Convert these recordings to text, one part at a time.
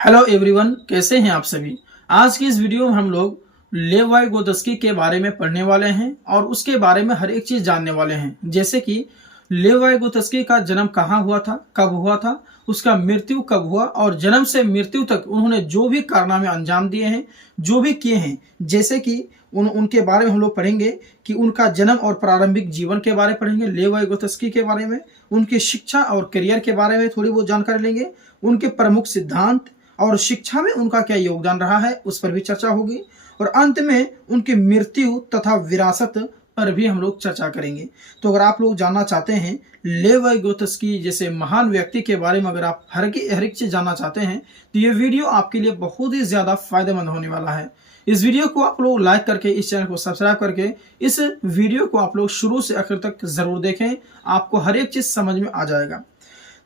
Hello everyone, कैसे हैं आप सभी। आज की इस वीडियो में हम लोग लेव वाइगोत्स्की के बारे में पढ़ने वाले हैं और उसके बारे में हर एक चीज जानने वाले हैं। जैसे कि लेव वाइगोत्स्की का जन्म कहाँ हुआ था, कब हुआ था, उसका मृत्यु कब हुआ और जन्म से मृत्यु तक उन्होंने जो भी कारनामे अंजाम दिए हैं, जो भी किए हैं, जैसे कि उनके बारे में हम लोग पढ़ेंगे कि उनका जन्म और प्रारंभिक जीवन के बारे में पढ़ेंगे, लेव वाइगोत्स्की के बारे में, उनकी शिक्षा और करियर के बारे में थोड़ी बहुत जानकारी लेंगे, उनके प्रमुख सिद्धांत और शिक्षा में उनका क्या योगदान रहा है उस पर भी चर्चा होगी और अंत में उनकी मृत्यु तथा विरासत पर भी हम लोग चर्चा करेंगे। तो अगर आप लोग जानना चाहते हैं लेव वाइगोत्स्की जैसे महान व्यक्ति के बारे में, अगर आप हर एक चीज जानना चाहते हैं तो ये वीडियो आपके लिए बहुत ही ज्यादा फायदेमंद होने वाला है। इस वीडियो को आप लोग लाइक करके, इस चैनल को सब्सक्राइब करके इस वीडियो को आप लोग शुरू से आखिर तक जरूर देखें, आपको हर एक चीज समझ में आ जाएगा।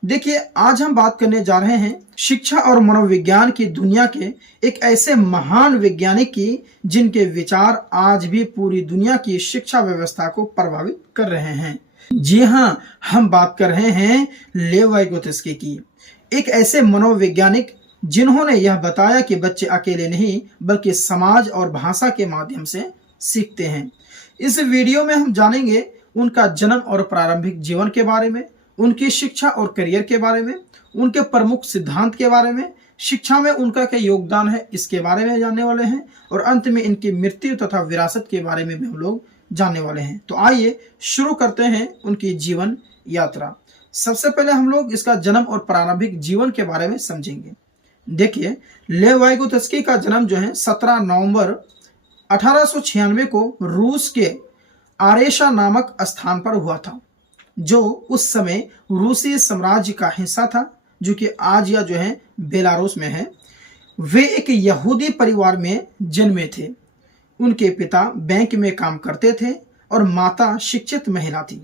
देखिए, आज हम बात करने जा रहे हैं शिक्षा और मनोविज्ञान की दुनिया के एक ऐसे महान वैज्ञानिक की जिनके विचार आज भी पूरी दुनिया की शिक्षा व्यवस्था को प्रभावित कर रहे हैं। जी हाँ, हम बात कर रहे हैं लेव वाइगोत्स्की की, एक ऐसे मनोवैज्ञानिक जिन्होंने यह बताया कि बच्चे अकेले नहीं बल्कि समाज और भाषा के माध्यम से सीखते हैं। इस वीडियो में हम जानेंगे उनका जन्म और प्रारंभिक जीवन के बारे में, उनकी शिक्षा और करियर के बारे में, उनके प्रमुख सिद्धांत के बारे में, शिक्षा में उनका क्या योगदान है इसके बारे में जानने वाले हैं और अंत में इनकी मृत्यु तथा विरासत के बारे में भी हम लोग जानने वाले हैं। तो आइए शुरू करते हैं उनकी जीवन यात्रा। सबसे पहले हम लोग इसका जन्म और प्रारंभिक जीवन के बारे में समझेंगे। देखिए, लेव वाइगोत्स्की का जन्म जो है 17 नवंबर 1896 को रूस के आरेशा नामक स्थान पर हुआ था, जो उस समय रूसी साम्राज्य का हिस्सा था, जो कि आज या जो है बेलारूस में है। वे एक यहूदी परिवार में जन्मे थे। उनके पिता बैंक में काम करते थे और माता शिक्षित महिला थी।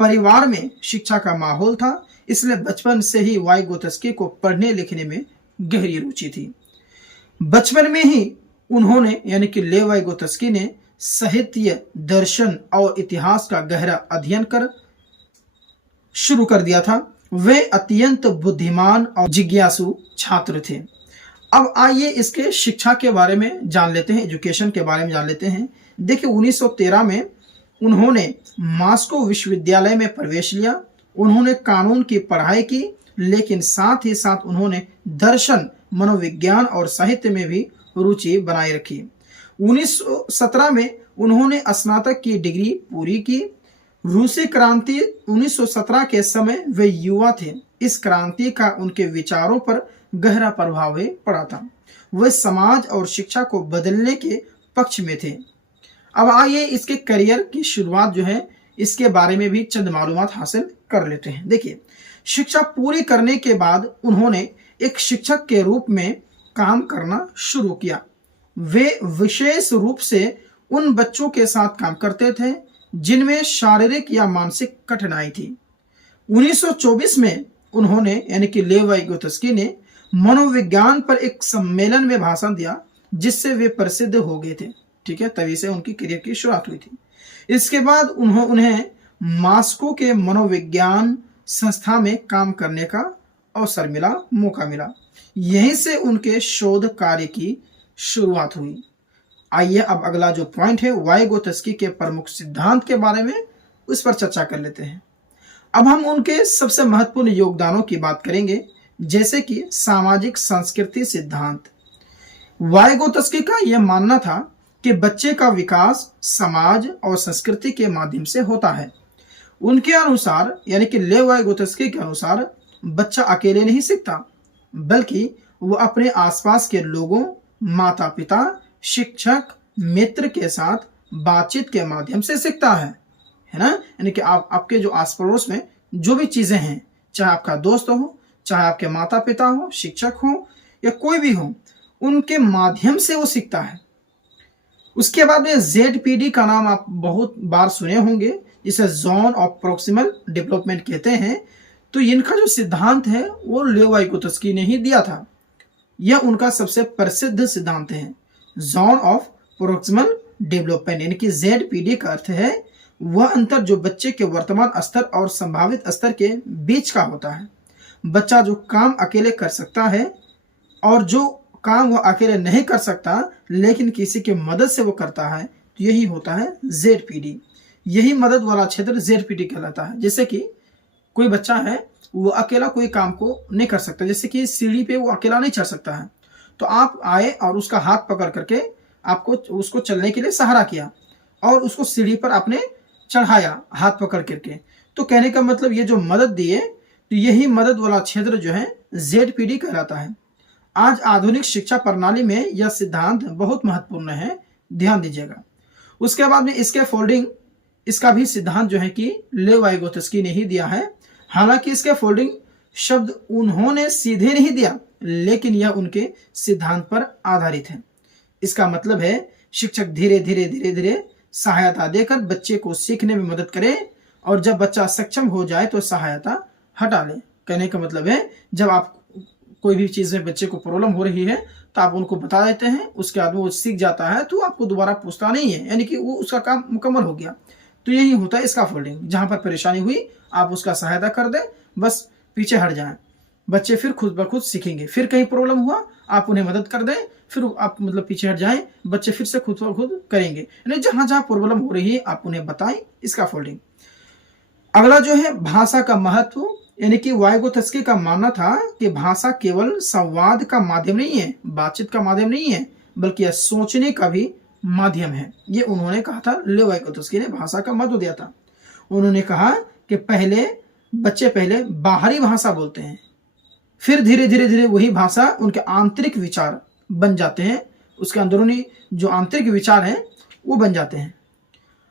परिवार में शिक्षा का माहौल था, इसलिए बचपन से ही वाइगोत्स्की को पढ़ने लिखने में गहरी रुचि थी। बचपन में ही उन्होंने यानी कि लेव वाइगोत्स्की ने साहित्य, दर्शन और इतिहास का गहरा अध्ययन कर शुरू कर दिया था। वे अत्यंत बुद्धिमान और जिज्ञासु छात्र थे। अब आइए इसके शिक्षा के बारे में जान लेते हैं, एजुकेशन के बारे में जान लेते हैं। देखिए, 1913 में उन्होंने मॉस्को विश्वविद्यालय में प्रवेश लिया। उन्होंने कानून की पढ़ाई की, लेकिन साथ ही साथ उन्होंने दर्शन, मनोविज्ञान और साहित्य में भी रुचि बनाए रखी। 1917 में उन्होंने स्नातक की डिग्री पूरी की। रूसी क्रांति 1917 के समय वे युवा थे। इस क्रांति का उनके विचारों पर गहरा प्रभाव पड़ा था। वे समाज और शिक्षा को बदलने के पक्ष में थे। अब आइए इसके करियर की शुरुआत जो है इसके बारे में भी चंद मालूमात हासिल कर लेते हैं। देखिए, शिक्षा पूरी करने के बाद उन्होंने एक शिक्षक के रूप में काम करना शुरू किया। वे विशेष रूप से उन बच्चों के साथ काम करते थे जिनमें शारीरिक या मानसिक कठिनाई थी। 1924 में उन्होंने यानी कि लेव वाइगोत्स्की ने मनोविज्ञान पर एक सम्मेलन में भाषण दिया, जिससे वे प्रसिद्ध हो गए थे। ठीक है, तभी से उनकी करियर की शुरुआत हुई थी। इसके बाद उन्हें मॉस्को के मनोविज्ञान संस्था में काम करने का अवसर मिला, मौका मिला। यहीं से उनके शोध कार्य की शुरुआत हुई। आइए अब अगला जो पॉइंट है वाइगोत्स्की के प्रमुख सिद्धांत के बारे में, उस पर चर्चा कर लेते हैं। अब हम उनके सबसे महत्वपूर्ण योगदानों की बात करेंगे, जैसे कि सामाजिक संस्कृति सिद्धांत। वाइगोत्स्की का यह मानना था कि बच्चे का विकास समाज और संस्कृति के माध्यम से होता है। उनके अनुसार यानी कि लेव वाइगोत्स्की के अनुसार बच्चा अकेले नहीं सीखता, बल्कि वह अपने आसपास के लोगों, माता पिता, शिक्षक, मित्र के साथ बातचीत के माध्यम से सीखता है ना। यानी कि आपके जो आस पड़ोस में जो भी चीजें हैं, चाहे आपका दोस्त हो, चाहे आपके माता पिता हो, शिक्षक हो या कोई भी हो, उनके माध्यम से वो सीखता है। उसके बाद में ZPD का नाम आप बहुत बार सुने होंगे, जिसे जोन ऑफ प्रोक्सिमल डेवलपमेंट कहते हैं। तो इनका जो सिद्धांत है वो लेव वाइगोत्स्की ने ही दिया था। यह उनका सबसे प्रसिद्ध सिद्धांत है, जोन ऑफ प्रोक्सिमल डेवलपमेंट। यानी कि ZPD का अर्थ है वह अंतर जो बच्चे के वर्तमान स्तर और संभावित स्तर के बीच का होता है। बच्चा जो काम अकेले कर सकता है और जो काम वो अकेले नहीं कर सकता लेकिन किसी की मदद से वो करता है, तो यही होता है जेडपीडी। यही मदद वाला क्षेत्र जेडपीडी कहलाता है। जैसे कि कोई बच्चा है, वो अकेला कोई काम को नहीं कर सकता, जैसे कि सीढ़ी पे वो अकेला नहीं चढ़ सकता है, तो आप आए और उसका हाथ पकड़ करके आपको उसको चलने के लिए सहारा किया और उसको सीढ़ी पर आपने चढ़ाया हाथ पकड़ करके। तो कहने का मतलब ये जो मदद दिए, तो यही मदद वाला क्षेत्र जो है जेडपीडी कहलाता है। आज आधुनिक शिक्षा प्रणाली में यह सिद्धांत बहुत महत्वपूर्ण है, ध्यान दीजिएगा। उसके बाद में इसके फोल्डिंग, इसका भी सिद्धांत जो है कि लेव वाइगोत्स्की ने ही दिया है। हालांकि इसके फोल्डिंग शब्द उन्होंने सीधे नहीं दिया, लेकिन यह उनके सिद्धांत पर आधारित है। इसका मतलब है शिक्षक धीरे धीरे सहायता देकर बच्चे को सीखने में मदद करे और जब बच्चा सक्षम हो जाए तो सहायता हटा ले। कहने का मतलब है जब आप कोई भी चीज में बच्चे को प्रॉब्लम हो रही है तो आप उनको बता देते हैं, उसके बाद वो सीख जाता है तो आपको दोबारा पूछता नहीं है, यानी कि वो उसका काम मुकम्मल हो गया। तो यही होता है इसका फोल्डिंग। जहां पर परेशानी हुई आप उसका सहायता कर दें, बस पीछे हट जाएं, बच्चे फिर खुद ब खुद सीखेंगे। फिर कहीं प्रॉब्लम हुआ आप उन्हें मदद कर दें, फिर आप मतलब पीछे हट जाएं, बच्चे फिर से खुद ब खुद करेंगे। यानी जहां जहां प्रॉब्लम हो रही है आप उन्हें बताएं, इसका फोल्डिंग। अगला जो है भाषा का महत्व, यानी कि वाइगोत्स्की का मानना था कि भाषा केवल संवाद का माध्यम नहीं है, बातचीत का माध्यम नहीं है, बल्कि यह सोचने का भी माध्यम है। ये उन्होंने कहा था, लेव वाइगोत्स्की ने भाषा का महत्व दिया था। उन्होंने कहा कि बच्चे पहले बाहरी भाषा बोलते हैं, फिर धीरे धीरे वही भाषा उनके आंतरिक विचार बन जाते हैं, उसके अंदरूनी जो आंतरिक विचार हैं वो बन जाते हैं।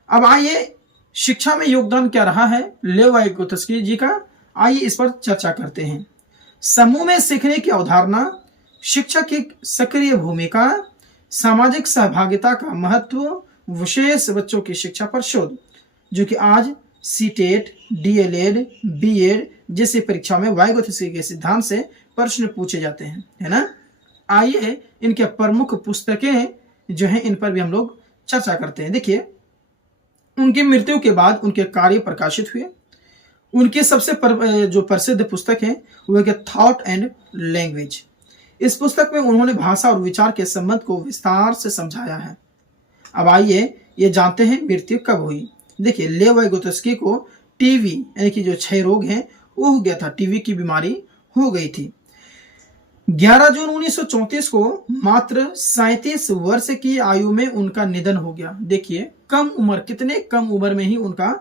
अब आइए शिक्षा में योगदान क्या रहा है लेव वाइगोत्स्की जी का, आइए इस पर चर्चा करते हैं। समूह में सीखने की अवधारणा, शिक्षक की सक्रिय भूमिका, सामाजिक सहभागिता का महत्व, विशेष बच्चों की शिक्षा पर शोध, जो कि आज सीटेट, डीएलएड, बीएड जैसी परीक्षा में वाइगोत्स्की के सिद्धांत से प्रश्न पूछे जाते हैं, है ना। आइए इनके प्रमुख पुस्तकें जो हैं इन पर भी हम लोग चर्चा करते हैं। देखिए, उनकी मृत्यु के बाद उनके कार्य प्रकाशित हुए। उनकी सबसे जो प्रसिद्ध पुस्तक है वो है थॉट एंड लैंग्वेज। इस पुस्तक में उन्होंने भाषा और विचार के संबंध को विस्तार से समझाया है। अब आइए ये जानते हैं मृत्यु कब हुई। देखिए, लेव वाइगोत्स्की को टीवी यानी कि जो क्षय रोग है वो हो गया था, टीवी की बीमारी हो गई थी। 11 जून 1934 को मात्र 37 वर्ष की आयु में उनका निधन हो गया। देखिए कम उम्र, कितने कम उम्र में ही उनका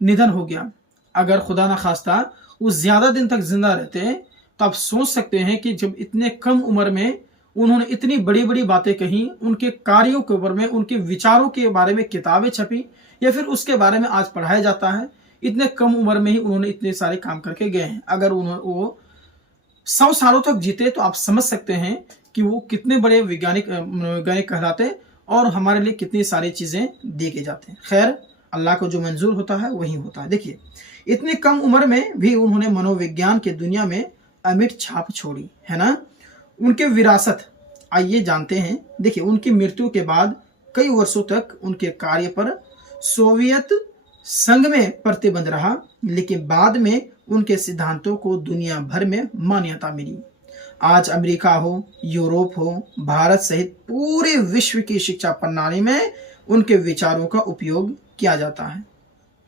निधन हो गया। अगर खुदा ना खास्ता वो ज्यादा दिन तक जिंदा रहते तो आप सोच सकते हैं कि जब इतने कम उम्र में उन्होंने इतनी बड़ी बड़ी बातें कही, उनके कार्यों के ऊपर में, उनके विचारों के बारे में किताबें छपी या फिर उसके बारे में आज पढ़ाया जाता है। इतने कम उम्र में ही उन्होंने इतने सारे काम करके गए हैं। अगर वो 100 सालों तक जीते तो आप समझ सकते हैं कि वो कितने बड़े वैज्ञानिक कहलाते और हमारे लिए कितनी सारी चीजें दे के जाते हैं। खैर, अल्लाह को जो मंजूर होता है वही होता है। देखिए, इतने कम उम्र में भी उन्होंने मनोविज्ञान के दुनिया में अमिट छाप छोड़ी, है ना। उनके विरासत आइए जानते हैं। देखिए, उनकी मृत्यु के बाद कई वर्षों तक उनके कार्य पर सोवियत संघ में प्रतिबंध रहा, लेकिन बाद में उनके सिद्धांतों को दुनिया भर में मान्यता मिली। आज अमेरिका हो, यूरोप हो, भारत सहित पूरे विश्व की शिक्षा प्रणाली में उनके विचारों का उपयोग किया जाता है।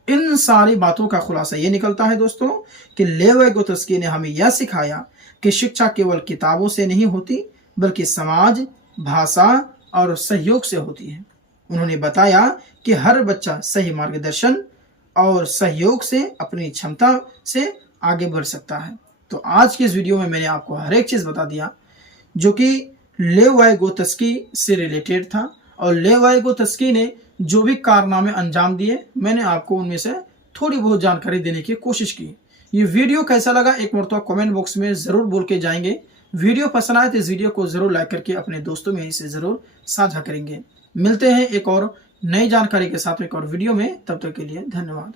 इन सारी बातों का खुलासा ये निकलता है दोस्तों कि लेव वाइगोत्स्की ने हमें यह सिखाया कि शिक्षा केवल किताबों से नहीं होती, बल्कि समाज, भाषा और सहयोग से होती है। उन्होंने बताया कि हर बच्चा सही मार्गदर्शन और सहयोग से अपनी क्षमता से आगे बढ़ सकता है। तो आज के इस वीडियो में मैंने आपको हर एक चीज बता दिया जो कि लेव वाइगोत्स्की से रिलेटेड था, और लेव वाइगोत्स्की ने जो भी कारनामे अंजाम दिए मैंने आपको उनमें से थोड़ी बहुत जानकारी देने की कोशिश की। ये वीडियो कैसा लगा एक मरतबा कमेंट बॉक्स में जरूर बोल के जाएंगे। वीडियो पसंद आए तो इस वीडियो को जरूर लाइक करके अपने दोस्तों में इसे जरूर साझा करेंगे। मिलते हैं एक और नई जानकारी के साथ एक और वीडियो में, तब तक के लिए धन्यवाद।